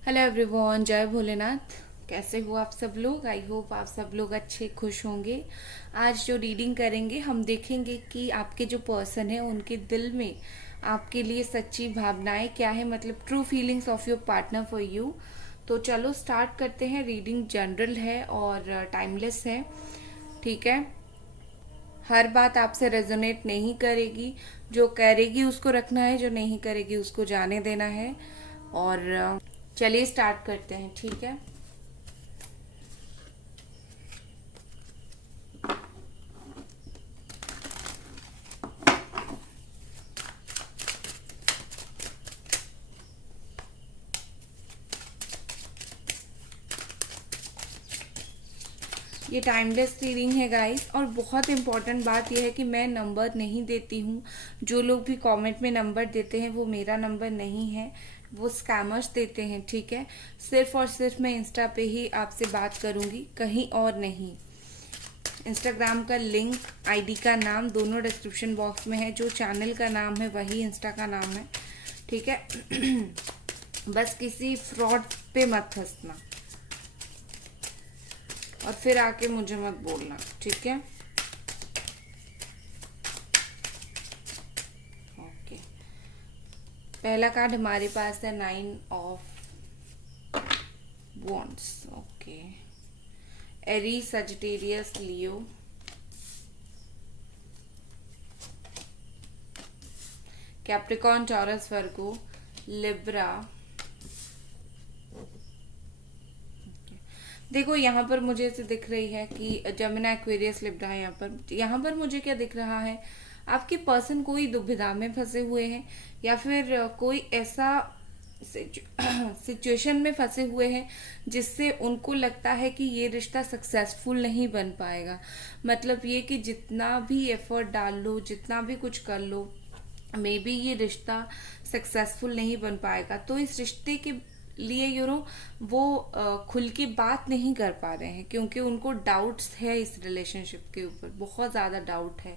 Hello everyone, जय भोलेनाथ। कैसे हो आप सब लोग? आई होप आप सब लोग अच्छे खुश होंगे। आज जो रीडिंग करेंगे हम देखेंगे कि आपके जो पर्सन है उनके दिल में आपके लिए सच्ची भावनाएं क्या है, मतलब true feelings of your partner for you. तो चलो स्टार्ट करते हैं। रीडिंग जनरल है और टाइमलेस है, ठीक है। हर बात आपसे रेजोनेट नहीं करेगी, जो करेगी उसको रखना है, जो नहीं करेगी उसको जाने देना है। और चलिए स्टार्ट करते हैं, ठीक है। ये टाइमलेस रीडिंग है गाइस, और बहुत इंपॉर्टेंट बात यह है कि मैं नंबर नहीं देती हूँ। जो लोग भी कमेंट में नंबर देते हैं वो मेरा नंबर नहीं है, वो स्कैमर्स देते हैं, ठीक है। सिर्फ और सिर्फ मैं इंस्टा पे ही आपसे बात करूँगी, कहीं और नहीं। इंस्टाग्राम का लिंक, आईडी का नाम दोनों डिस्क्रिप्शन बॉक्स में है। जो चैनल का नाम है वही इंस्टा का नाम है, ठीक है। बस किसी फ्रॉड पे मत फंसना और फिर आके मुझे मत बोलना, ठीक है। ओके, पहला कार्ड हमारे पास है 9 of wands. Okay, Aries, Sagittarius, Leo, Capricorn, Taurus, Virgo, Libra. देखो यहाँ पर मुझे ऐसे दिख रही है कि जमिना, एक्वेरियस, लिब्रा है। यहाँ पर मुझे क्या दिख रहा है, आपके पर्सन कोई दुविधा में फंसे हुए हैं, या फिर कोई ऐसा सिचुएशन में फंसे हुए हैं जिससे उनको लगता है कि ये रिश्ता सक्सेसफुल नहीं बन पाएगा। मतलब ये कि जितना भी एफर्ट डाल लो, जितना भी कुछ कर लो, मे बी ये रिश्ता सक्सेसफुल नहीं बन पाएगा। तो इस रिश्ते के लिए वो खुल के बात नहीं कर पा रहे हैं क्योंकि उनको डाउट्स है इस रिलेशनशिप के ऊपर, बहुत ज़्यादा डाउट है।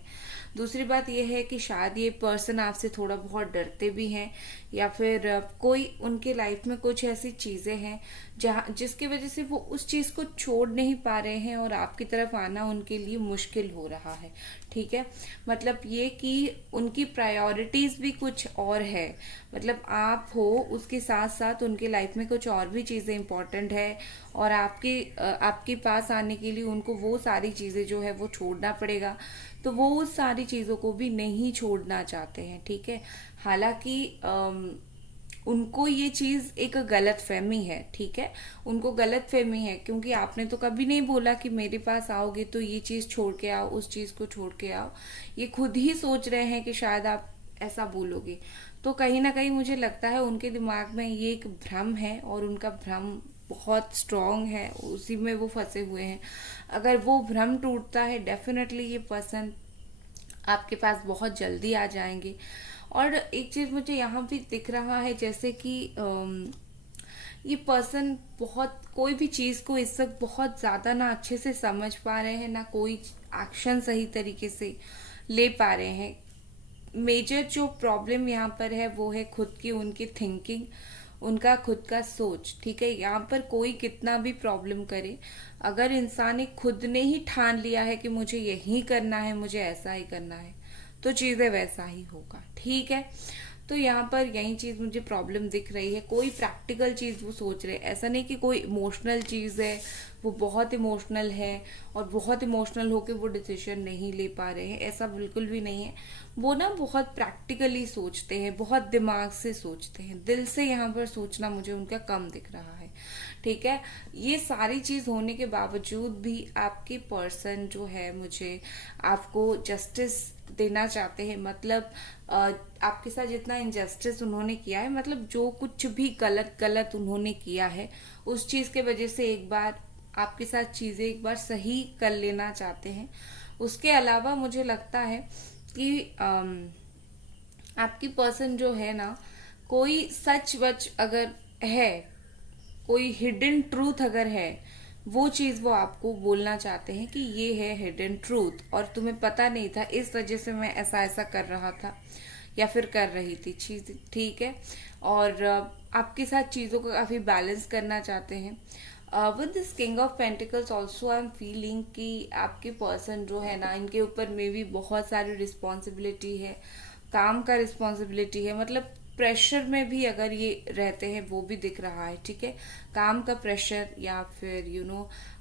दूसरी बात यह है कि शायद ये पर्सन आपसे थोड़ा बहुत डरते भी हैं, या फिर कोई उनके लाइफ में कुछ ऐसी चीज़ें हैं जहाँ जिसकी वजह से वो उस चीज़ को छोड़ नहीं पा रहे हैं और आपकी तरफ आना उनके लिए मुश्किल हो रहा है, ठीक है। मतलब ये कि उनकी प्रायोरिटीज़ भी कुछ और है। मतलब आप हो, उसके साथ साथ उनके लाइफ में कुछ और भी चीज़ें इंपॉर्टेंट है, और आपके पास आने के लिए उनको वो सारी चीज़ें जो है वो छोड़ना पड़ेगा। तो वो उस सारी चीज़ों को भी नहीं छोड़ना चाहते हैं, ठीक है। हालांकि उनको ये चीज़ एक गलत फहमी है, ठीक है। उनको गलत फहमी है क्योंकि आपने तो कभी नहीं बोला कि मेरे पास आओगे तो ये चीज़ छोड़ के आओ, उस चीज़ को छोड़ के आओ। ये खुद ही सोच रहे हैं कि शायद आप ऐसा बोलोगे। तो कहीं ना कहीं मुझे लगता है उनके दिमाग में ये एक भ्रम है, और उनका भ्रम बहुत स्ट्रांग है, उसी में वो फंसे हुए हैं। अगर वो भ्रम टूटता है, डेफिनेटली ये पर्सन आपके पास बहुत जल्दी आ जाएंगे। और एक चीज़ मुझे यहाँ भी दिख रहा है, जैसे कि ये पर्सन बहुत कोई भी चीज़ को इस वक्त बहुत ज़्यादा ना अच्छे से समझ पा रहे हैं, ना कोई एक्शन सही तरीके से ले पा रहे हैं। मेजर जो प्रॉब्लम यहाँ पर है वो है खुद की उनकी थिंकिंग, उनका खुद का सोच, ठीक है। यहाँ पर कोई कितना भी प्रॉब्लम करे, अगर इंसान ने खुद ने ही ठान लिया है कि मुझे यही करना है, मुझे ऐसा ही करना है, तो चीज़ें वैसा ही होगा, ठीक है। तो यहाँ पर यही चीज़ मुझे प्रॉब्लम दिख रही है। कोई प्रैक्टिकल चीज़ वो सोच रहे हैं, ऐसा नहीं कि कोई इमोशनल चीज़ है, वो बहुत इमोशनल है और बहुत इमोशनल होकर वो डिसीजन नहीं ले पा रहे हैं, ऐसा बिल्कुल भी नहीं है। वो ना बहुत प्रैक्टिकली सोचते हैं, बहुत दिमाग से सोचते हैं, दिल से यहाँ पर सोचना मुझे उनका कम दिख रहा है, ठीक है। ये सारी चीज़ होने के बावजूद भी आपके पर्सन जो है मुझे आपको जस्टिस देना चाहते हैं। मतलब आपके साथ जितना इनजस्टिस उन्होंने किया है, मतलब जो कुछ भी गलत गलत उन्होंने किया है, उस चीज़ के वजह से एक बार आपके साथ चीज़ें एक बार सही कर लेना चाहते हैं। उसके अलावा मुझे लगता है कि आपकी पर्सन जो है ना, कोई सच वच अगर है, कोई हिडन ट्रूथ अगर है, वो चीज़ वो आपको बोलना चाहते हैं कि ये है हिडन ट्रूथ और तुम्हें पता नहीं था, इस वजह से मैं ऐसा ऐसा कर रहा था, या फिर कर रही थी चीज, ठीक है। और आपके साथ चीज़ों को काफ़ी बैलेंस करना चाहते हैं। With this king of pentacles also I am feeling कि आपके पर्सन जो है ना, इनके ऊपर में भी बहुत सारी रिस्पॉन्सिबिलिटी है, काम का रिस्पॉन्सिबिलिटी है, मतलब प्रेशर में भी अगर ये रहते हैं वो भी दिख रहा है, ठीक है। काम का प्रेशर या फिर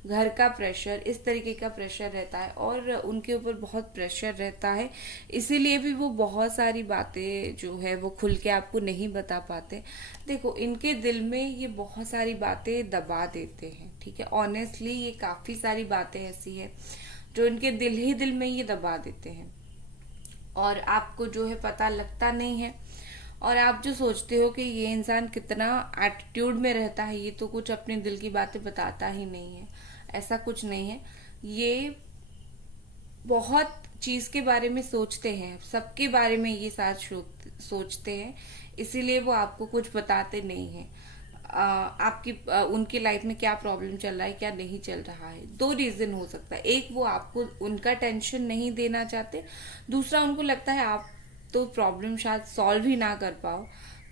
घर का प्रेशर, इस तरीके का प्रेशर रहता है और उनके ऊपर बहुत प्रेशर रहता है। इसीलिए भी वो बहुत सारी बातें जो है वो खुल के आपको नहीं बता पाते। देखो, इनके दिल में ये बहुत सारी बातें दबा देते हैं, ठीक है। ऑनेस्टली ये काफ़ी सारी बातें ऐसी है जो इनके दिल ही दिल में ये दबा देते हैं और आपको जो है पता लगता नहीं है। और आप जो सोचते हो कि ये इंसान कितना एटीट्यूड में रहता है, ये तो कुछ अपने दिल की बातें बताता ही नहीं है, ऐसा कुछ नहीं है। ये बहुत चीज के बारे में सोचते हैं, सबके बारे में ये साथ सोचते हैं, इसीलिए वो आपको कुछ बताते नहीं है। उनकी लाइफ में क्या प्रॉब्लम चल रहा है, क्या नहीं चल रहा है। दो रीजन हो सकता है, एक वो आपको उनका टेंशन नहीं देना चाहते, दूसरा उनको लगता है आप तो प्रॉब्लम शायद सॉल्व ही ना कर पाओ,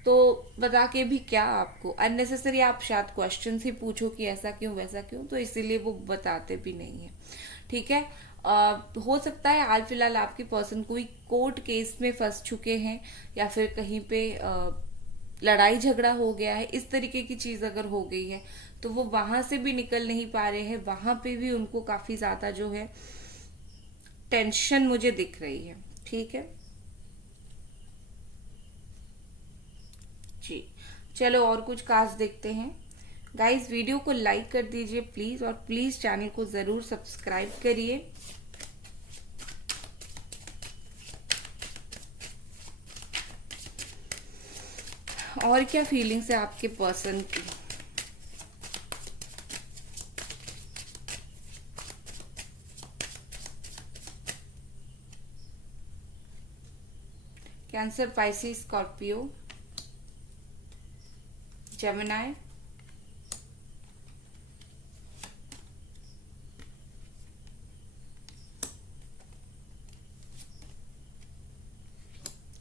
तो बता के भी क्या आपको, अननेसेसरी आप शायद क्वेश्चन ही पूछो कि ऐसा क्यों वैसा क्यों, तो इसीलिए वो बताते भी नहीं है, ठीक है। हो सकता है हाल फिलहाल आपके पर्सन कोई कोर्ट केस में फंस चुके हैं या फिर कहीं पे लड़ाई झगड़ा हो गया है, इस तरीके की चीज अगर हो गई है तो वो वहां से भी निकल नहीं पा रहे हैं, वहां पे भी उनको काफी ज्यादा जो है टेंशन मुझे दिख रही है, ठीक है जी। चलो और कुछ कार्ड्स देखते हैं। गाइस, वीडियो को लाइक कर दीजिए प्लीज, और प्लीज चैनल को जरूर सब्सक्राइब करिए। और क्या फीलिंग्स है आपके पर्सन की? Cancer, Pisces, Scorpio, Gemini,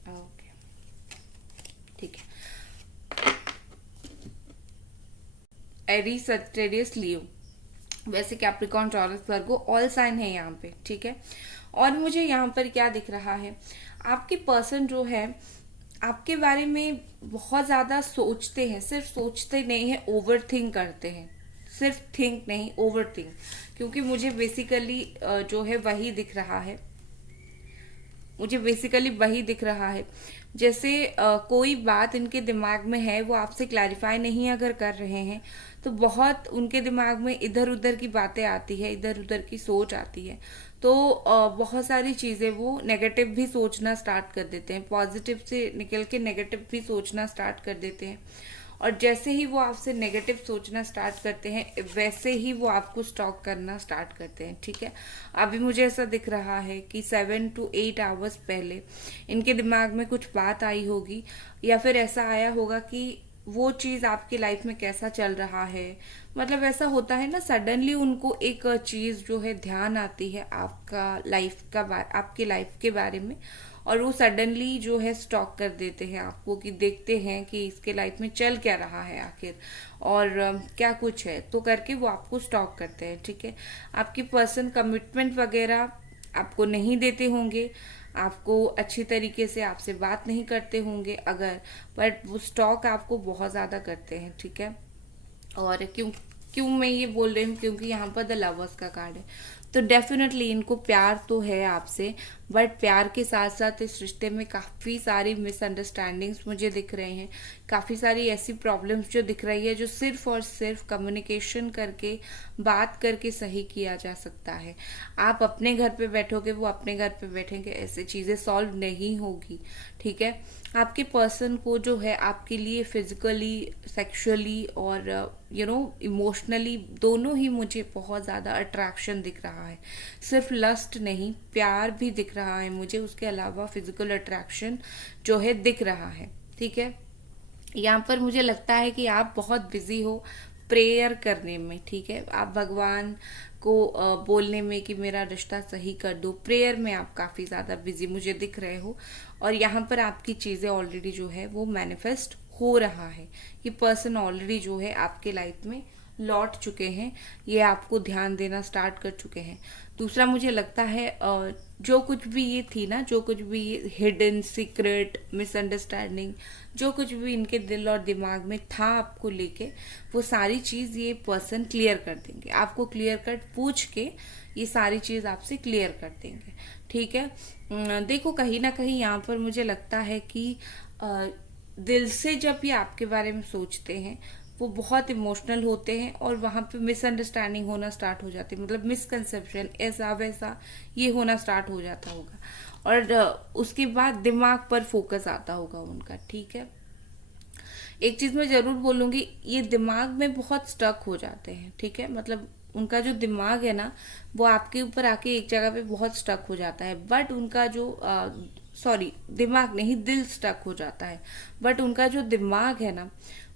okay, ठीक है। एरीज, सजिटेरियस, लियो, वैसे कैप्रिकॉर्न, टॉरस, वर्गो ऑल साइन है यहाँ पे, ठीक है। और मुझे यहाँ पर क्या दिख रहा है, आपके पर्सन जो है आपके बारे में बहुत ज्यादा सोचते हैं, सिर्फ सोचते नहीं है, ओवर थिंक करते हैं, सिर्फ थिंक नहीं, ओवर थिंक। क्योंकि मुझे बेसिकली जो है वही दिख रहा है, मुझे बेसिकली वही दिख रहा है। जैसे कोई बात इनके दिमाग में है, वो आपसे क्लैरिफाई नहीं अगर कर रहे हैं तो बहुत उनके दिमाग में इधर उधर की बातें आती है, इधर उधर की सोच आती है। तो बहुत सारी चीजें वो नेगेटिव भी सोचना स्टार्ट कर देते हैं, पॉजिटिव से निकल के नेगेटिव भी सोचना स्टार्ट कर देते हैं। और जैसे ही वो आपसे नेगेटिव सोचना स्टार्ट करते हैं, वैसे ही वो आपको स्टॉक करना स्टार्ट करते हैं, ठीक है। अभी मुझे ऐसा दिख रहा है कि 7 to 8 आवर्स पहले इनके दिमाग में कुछ बात आई होगी, या फिर ऐसा आया होगा कि वो चीज आपकी लाइफ में कैसा चल रहा है। मतलब ऐसा होता है ना, सडनली उनको एक चीज जो है ध्यान आती है आपके लाइफ के बारे में, और वो सडनली जो है स्टॉक कर देते हैं आपको, कि देखते हैं कि इसके लाइफ में चल क्या रहा है आखिर, और क्या कुछ है, तो करके वो आपको स्टॉक करते हैं, ठीक है। आपकी पर्सन कमिटमेंट वगैरह आपको नहीं देते होंगे, आपको अच्छी तरीके से आपसे बात नहीं करते होंगे अगर, बट वो स्टॉक आपको बहुत ज्यादा करते हैं, ठीक है। और क्यों क्यों मैं ये बोल रही हूँ, क्योंकि यहाँ पर द लवर्स का कार्ड है, तो डेफिनेटली इनको प्यार तो है आपसे, बट प्यार के साथ साथ इस रिश्ते में काफी सारी मिसअंडरस्टैंडिंग्स मुझे दिख रहे हैं, काफी सारी ऐसी प्रॉब्लम्स जो दिख रही है, जो सिर्फ और सिर्फ कम्युनिकेशन करके, बात करके सही किया जा सकता है। आप अपने घर पे बैठोगे, वो अपने घर पे बैठेंगे, ऐसे चीजें सॉल्व नहीं होगी, ठीक है। आपके पर्सन को जो है आपके लिए फिजिकली, सेक्सुअली और इमोशनली दोनों ही मुझे बहुत ज्यादा अट्रैक्शन दिख रहा है। सिर्फ लस्ट नहीं, प्यार भी दिख रहा है मुझे, उसके अलावा फिजिकल अट्रैक्शन जो है दिख रहा है, ठीक है। यहाँ पर मुझे लगता है कि आप बहुत बिजी हो प्रेयर करने में, ठीक है। आप भगवान को बोलने में कि मेरा रिश्ता सही कर दो, प्रेयर में आप काफ़ी ज़्यादा बिजी मुझे दिख रहे हो। और यहाँ पर आपकी चीज़ें ऑलरेडी जो है वो मैनिफेस्ट हो रहा है। ये पर्सन ऑलरेडी जो है आपके लाइफ में लौट चुके हैं, ये आपको ध्यान देना स्टार्ट कर चुके हैं। दूसरा मुझे लगता है जो कुछ भी ये थी ना, जो कुछ भी ये हिडन सीक्रेट मिसअंडरस्टैंडिंग, जो कुछ भी इनके दिल और दिमाग में था आपको लेके, वो सारी चीज़ ये पर्सन क्लियर कर देंगे। आपको क्लियर कट पूछ के ये सारी चीज़ आपसे क्लियर कर देंगे, ठीक है। देखो कहीं ना कहीं यहाँ पर मुझे लगता है कि दिल से जब ये आपके बारे में सोचते हैं वो बहुत इमोशनल होते हैं, और वहाँ पे मिसअंडरस्टैंडिंग होना स्टार्ट हो जाती है, मतलब मिसकंसेप्शन ऐसा वैसा ये होना स्टार्ट हो जाता होगा, और उसके बाद दिमाग पर फोकस आता होगा उनका, ठीक है। एक चीज मैं जरूर बोलूंगी, ये दिमाग में बहुत स्टक हो जाते हैं, ठीक है। मतलब उनका जो दिमाग है ना वो आपके ऊपर आके एक जगह पे बहुत स्टक हो जाता है, बट उनका जो सॉरी दिमाग नहीं, दिल स्टक हो जाता है, बट उनका जो दिमाग है ना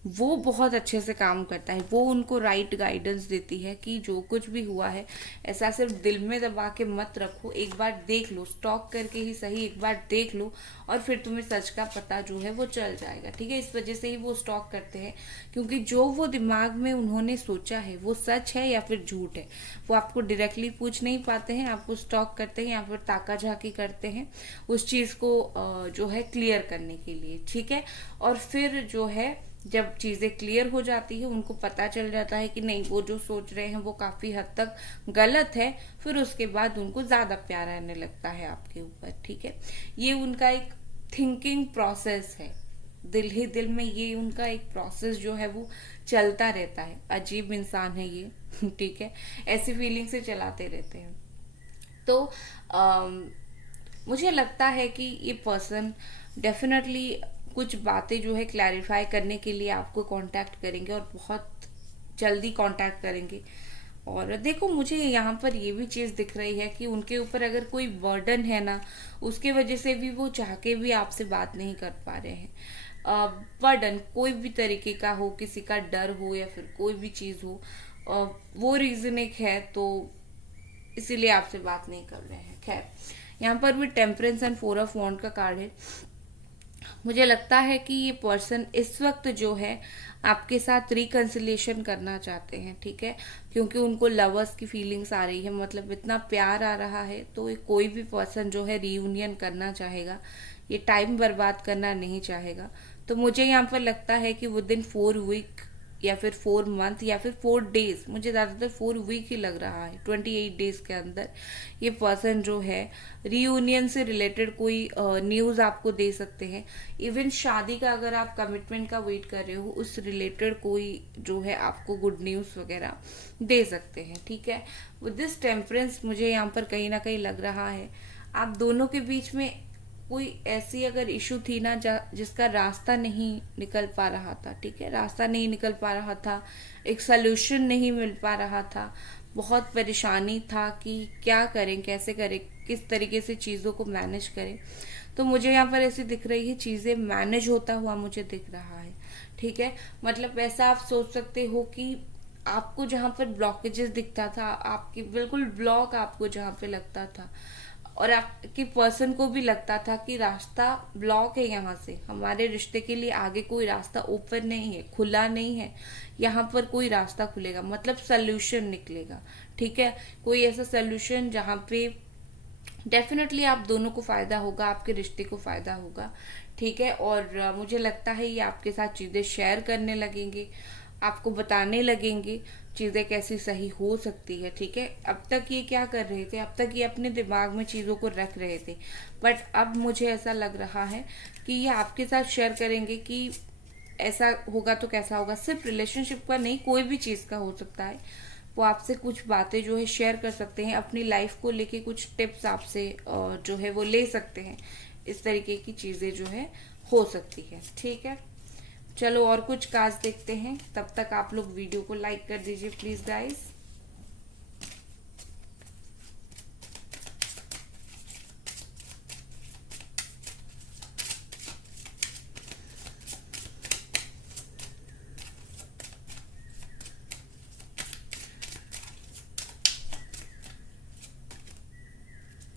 वो बहुत अच्छे से काम करता है। वो उनको राइट गाइडेंस देती है कि जो कुछ भी हुआ है ऐसा सिर्फ दिल में दबा के मत रखो, एक बार देख लो, स्टॉक करके ही सही एक बार देख लो, और फिर तुम्हें सच का पता जो है वो चल जाएगा, ठीक है। इस वजह से ही वो स्टॉक करते हैं, क्योंकि जो वो दिमाग में उन्होंने सोचा है वो सच है या फिर झूठ है, वो आपको डायरेक्टली पूछ नहीं पाते हैं, आपको स्टॉक करते हैं या फिर ताका झाकी करते हैं उस चीज को जो है क्लियर करने के लिए, ठीक है। और फिर जो है जब चीजें क्लियर हो जाती है, उनको पता चल जाता है कि नहीं वो जो सोच रहे हैं वो काफी हद तक गलत है, फिर उसके बाद उनको ज्यादा प्यार आने लगता है आपके ऊपर, ठीक है। ये उनका एक थिंकिंग प्रोसेस है, दिल ही दिल में ये उनका एक प्रोसेस जो है वो चलता रहता है। अजीब इंसान है ये ठीक है, ऐसी फीलिंग से चलाते रहते हैं। तो मुझे लगता है कि ये पर्सन डेफिनेटली कुछ बातें जो है क्लैरिफाई करने के लिए आपको कांटेक्ट करेंगे, और बहुत जल्दी कांटेक्ट करेंगे। और देखो मुझे यहाँ पर ये भी चीज़ दिख रही है कि उनके ऊपर अगर कोई बर्डन है ना, उसके वजह से भी वो चाह के भी आपसे बात नहीं कर पा रहे हैं। बर्डन कोई भी तरीके का हो, किसी का डर हो या फिर कोई भी चीज़ हो, वो रीजन एक है, तो इसीलिए आपसे बात नहीं कर रहे हैं। खैर यहाँ पर भी टेम्परेंस एंड 4 ऑफ वॉन्ड का कार्ड है। मुझे लगता है कि ये पर्सन इस वक्त जो है आपके साथ रिकंसिलिएशन करना चाहते हैं, ठीक है, क्योंकि उनको लवर्स की फीलिंग्स आ रही है, मतलब इतना प्यार आ रहा है, तो कोई भी पर्सन जो है रीयूनियन करना चाहेगा, ये टाइम बर्बाद करना नहीं चाहेगा। तो मुझे यहाँ पर लगता है कि विद इन 4 वीक या फिर 4 मंथ या फिर 4 डेज, मुझे ज़्यादातर 4 वीक ही लग रहा है, 28 डेज के अंदर ये पर्सन जो है रीयूनियन से रिलेटेड कोई न्यूज़ आपको दे सकते हैं। इवन शादी का अगर आप कमिटमेंट का वेट कर रहे हो, उस रिलेटेड कोई जो है आपको गुड न्यूज़ वगैरह दे सकते हैं, ठीक है। विद दिस टेम्परेंस मुझे यहाँ पर कहीं ना कहीं लग रहा है आप दोनों के बीच में कोई ऐसी अगर इशू थी ना जिसका रास्ता नहीं निकल पा रहा था, ठीक है, रास्ता नहीं निकल पा रहा था, एक सलूशन नहीं मिल पा रहा था, बहुत परेशानी था कि क्या करें, कैसे करें, किस तरीके से चीज़ों को मैनेज करें, तो मुझे यहाँ पर ऐसी दिख रही है चीज़ें मैनेज होता हुआ मुझे दिख रहा है, ठीक है। मतलब ऐसा आप सोच सकते हो कि आपको जहाँ पर ब्लॉकेजेस दिखता था, आपकी बिल्कुल ब्लॉक आपको जहाँ पे लगता था, और आपके पर्सन को भी लगता था कि रास्ता ब्लॉक है, यहाँ से हमारे रिश्ते के लिए आगे कोई रास्ता ओपन नहीं है, खुला नहीं है, यहाँ पर कोई रास्ता खुलेगा, मतलब सोल्यूशन निकलेगा, ठीक है। कोई ऐसा सोल्यूशन जहाँ पे डेफिनेटली आप दोनों को फायदा होगा, आपके रिश्ते को फायदा होगा, ठीक है। और मुझे लगता है ये आपके साथ चीजें शेयर करने लगेंगे, आपको बताने लगेंगे चीजें कैसी सही हो सकती है, ठीक है। अब तक ये क्या कर रहे थे, अब तक ये अपने दिमाग में चीजों को रख रहे थे, बट अब मुझे ऐसा लग रहा है कि ये आपके साथ शेयर करेंगे कि ऐसा होगा तो कैसा होगा। सिर्फ रिलेशनशिप का नहीं, कोई भी चीज का हो सकता है, वो आपसे कुछ बातें जो है शेयर कर सकते हैं, अपनी लाइफ को लेके कुछ टिप्स आपसे जो है वो ले सकते हैं। इस तरीके की चीजें जो है हो सकती है, ठीक है। चलो और कुछ कार्ड्स देखते हैं, तब तक आप लोग वीडियो को लाइक कर दीजिए प्लीज गाइस।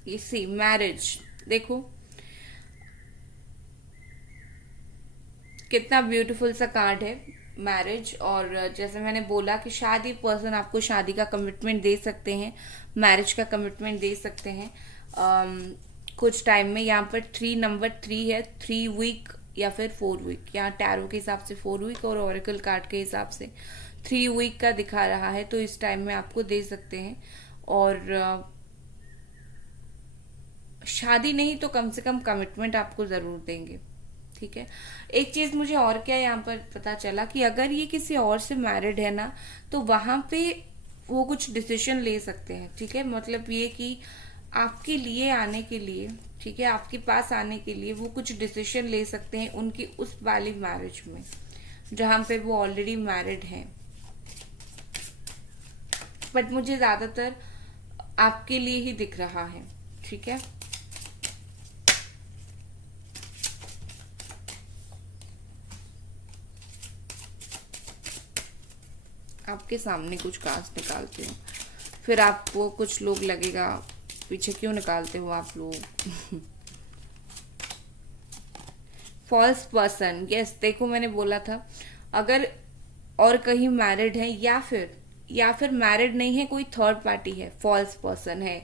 ये सी मैरिज, देखो कितना ब्यूटीफुल सा कार्ड है मैरिज। और जैसे मैंने बोला कि शायद ये पर्सन आपको शादी का कमिटमेंट दे सकते हैं, मैरिज का कमिटमेंट दे सकते हैं कुछ टाइम में। यहाँ पर 3 नंबर 3 है, 3 वीक या फिर 4 वीक, यहाँ टैरो के हिसाब से 4 वीक और ओरेकल कार्ड के हिसाब से 3 वीक का दिखा रहा है। तो इस टाइम में आपको दे सकते हैं। और शादी नहीं तो कम से कम कमिटमेंट आपको जरूर देंगे, ठीक है। एक चीज मुझे और क्या यहाँ पर पता चला कि अगर ये किसी और से मैरिड है ना, तो वहां पे वो कुछ डिसीजन ले सकते हैं, ठीक है। मतलब ये कि आपके लिए आने के लिए, ठीक है, आपके पास आने के लिए वो कुछ डिसीजन ले सकते हैं उनकी उस वाली मैरिज में जहां पे वो ऑलरेडी मैरिड हैं। बट मुझे ज्यादातर आपके लिए ही दिख रहा है, ठीक है। आपके सामने कुछ कार्ड्स निकालती हूँ, फिर आपको कुछ लोग लगेगा पीछे क्यों निकालते हो आप लोग। फॉल्स पर्सन, यस, देखो मैंने बोला था अगर और कहीं मैरिड है या फिर मैरिड नहीं है, कोई थर्ड पार्टी है, फॉल्स पर्सन है,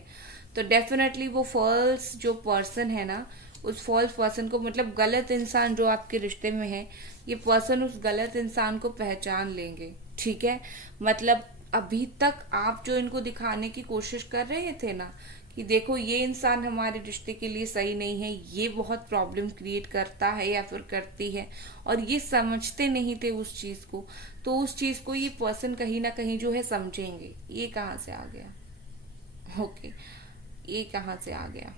तो डेफिनेटली वो फॉल्स जो पर्सन है ना, उस फॉल्स पर्सन को, मतलब गलत इंसान जो आपके रिश्ते में है, ये पर्सन उस गलत इंसान को पहचान लेंगे, ठीक है। मतलब अभी तक आप जो इनको दिखाने की कोशिश कर रहे थे ना कि देखो ये इंसान हमारे रिश्ते के लिए सही नहीं है, ये बहुत प्रॉब्लम क्रिएट करता है या फिर करती है, और ये समझते नहीं थे उस चीज को, तो उस चीज को ये पर्सन कहीं ना कहीं जो है समझेंगे। ये कहाँ से आ गया, ओके, ये कहाँ से आ गया,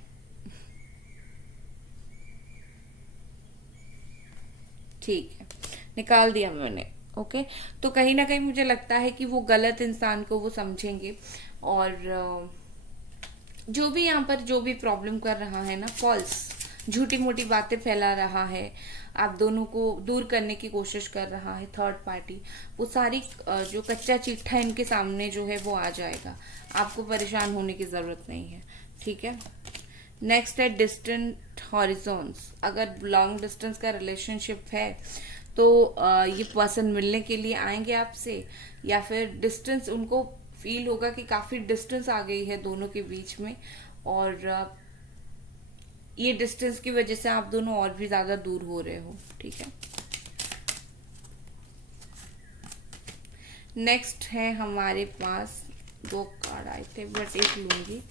ठीक है, निकाल दिया मैंने, ओके। तो कहीं ना कहीं मुझे लगता है कि वो गलत इंसान को वो समझेंगे, और जो भी यहाँ पर जो भी प्रॉब्लम कर रहा है ना, फॉल्स झूठी मोटी बातें फैला रहा है, आप दोनों को दूर करने की कोशिश कर रहा है थर्ड पार्टी, वो सारी जो कच्चा चिट्ठा इनके सामने जो है वो आ जाएगा। आपको परेशान होने की जरूरत नहीं है, ठीक है। नेक्स्ट है डिस्टेंट हॉरिजॉन्स। अगर लॉन्ग डिस्टेंस का रिलेशनशिप है तो ये पर्सन मिलने के लिए आएंगे आपसे, या फिर डिस्टेंस उनको फील होगा कि काफी डिस्टेंस आ गई है दोनों के बीच में, और ये डिस्टेंस की वजह से आप दोनों और भी ज्यादा दूर हो रहे हो, ठीक है। नेक्स्ट है हमारे पास 2 कार्ड आए थे बट एक लूंगी।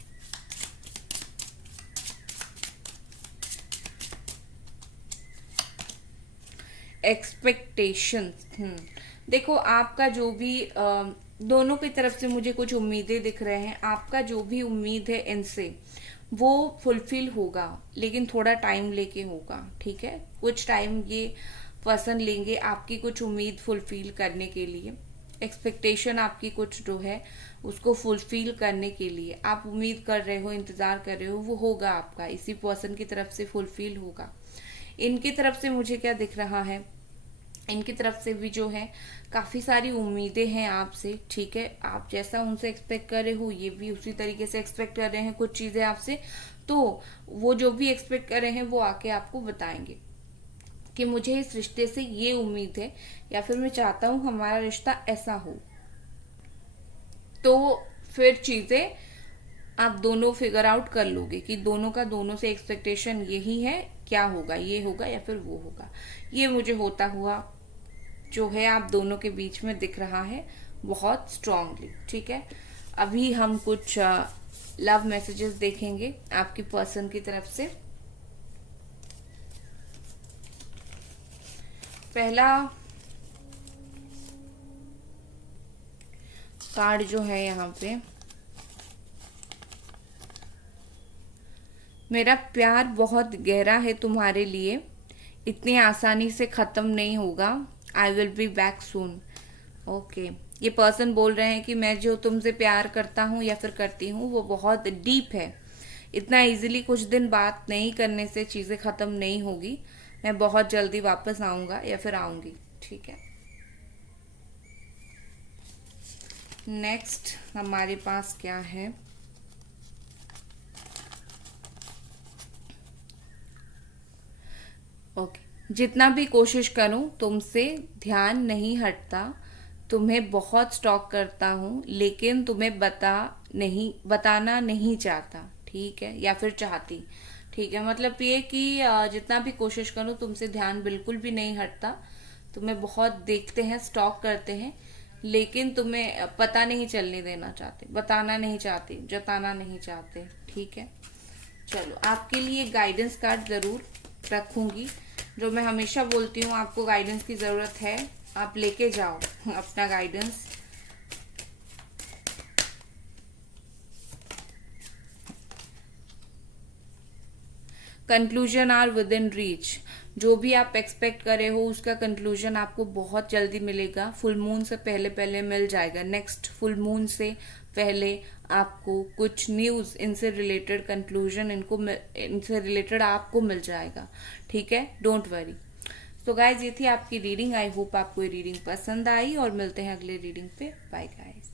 एक्सपेक्टेशंस, देखो आपका जो भी दोनों की तरफ से मुझे कुछ उम्मीदें दिख रहे हैं, आपका जो भी उम्मीद है इनसे वो फुलफिल होगा, लेकिन थोड़ा टाइम लेके होगा, ठीक है। कुछ टाइम ये पर्सन लेंगे आपकी कुछ उम्मीद फुलफिल करने के लिए, एक्सपेक्टेशन आपकी कुछ जो है उसको फुलफिल करने के लिए आप उम्मीद कर रहे हो, इंतजार कर रहे हो, वो होगा आपका, इसी पर्सन की तरफ से फुलफिल होगा। इनकी तरफ से मुझे क्या दिख रहा है, इनकी तरफ से भी जो है काफी सारी उम्मीदें हैं आपसे, ठीक है। आप जैसा उनसे एक्सपेक्ट कर रहे हो ये भी उसी तरीके से एक्सपेक्ट कर रहे हैं कुछ चीजें आपसे, तो वो जो भी एक्सपेक्ट कर रहे हैं वो आके आपको बताएंगे कि मुझे इस रिश्ते से ये उम्मीद है, या फिर मैं चाहता हूं हमारा रिश्ता ऐसा हो। तो फिर चीजें आप दोनों फिगर आउट कर लोगे कि दोनों का दोनों से एक्सपेक्टेशन यही है, क्या होगा, ये होगा या फिर वो होगा। ये मुझे होता हुआ जो है आप दोनों के बीच में दिख रहा है बहुत स्ट्रांगली, ठीक है। अभी हम कुछ लव मैसेजेस देखेंगे आपकी पर्सन की तरफ से। पहला कार्ड जो है यहाँ पे, मेरा प्यार बहुत गहरा है तुम्हारे लिए, इतनी आसानी से खत्म नहीं होगा, I will be back soon. Okay, ये पर्सन बोल रहे हैं कि मैं जो तुमसे प्यार करता हूँ या फिर करती हूँ वो बहुत डीप है, इतना इजीली कुछ दिन बात नहीं करने से चीजें खत्म नहीं होगी, मैं बहुत जल्दी वापस आऊंगा या फिर आऊंगी, ठीक है। नेक्स्ट हमारे पास क्या है, जितना भी कोशिश करूं तुमसे ध्यान नहीं हटता, तुम्हें बहुत स्टॉक करता हूँ लेकिन तुम्हें बताना नहीं चाहता, ठीक है, या फिर चाहती। ठीक है, मतलब ये कि जितना भी कोशिश करूं तुमसे ध्यान बिल्कुल भी नहीं हटता, तुम्हें बहुत देखते हैं, स्टॉक करते हैं, लेकिन तुम्हें पता नहीं चलने देना चाहते, बताना नहीं चाहते, जताना नहीं चाहते। ठीक है, चलो आपके लिए गाइडेंस कार्ड जरूर रखूंगी। जो मैं हमेशा बोलती हूँ, आपको गाइडेंस की जरूरत है, आप लेके जाओ अपना guidance. Conclusion are within reach. जो भी आप एक्सपेक्ट करे हो उसका कंक्लूजन आपको बहुत जल्दी मिलेगा। फुल मून से पहले पहले मिल जाएगा, नेक्स्ट फुल मून से पहले आपको कुछ न्यूज इनसे रिलेटेड कंक्लूजन इनसे रिलेटेड आपको मिल जाएगा। ठीक है, डोंट वरी। तो गाइज ये थी आपकी रीडिंग। आई होप आपको ये रीडिंग पसंद आई और मिलते हैं अगले रीडिंग पे। Bye guys.